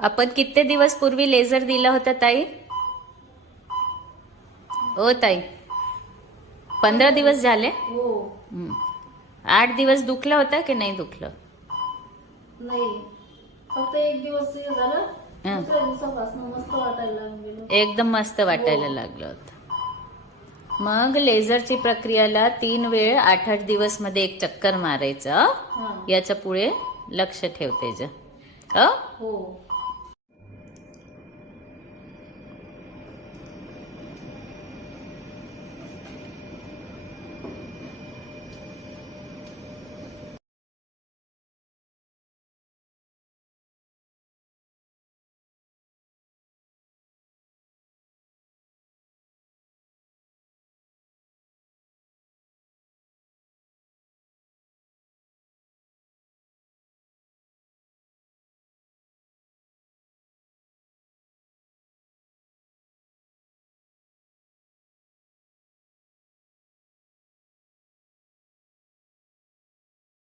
आपण किती दिवस पूर्वी लेझर दिला होता ताई? ओ ताई, 15 दिवस झाले. हो. 8 दिवस दुखलं होतं की नाही दुखलं? नाही, फक्त एक दिवस हे झालं. हं. दुसऱ्या दिवसापासून मस्त वाटायला लागलं. एकदम मस्त वाटायला लागलं होतं. मग लेझरची प्रक्रियाला 3 वेळ 8-8 दिवस मध्ये एक चक्कर मारायचं. हा. याच्या पुढे लक्ष ठेवते. हो.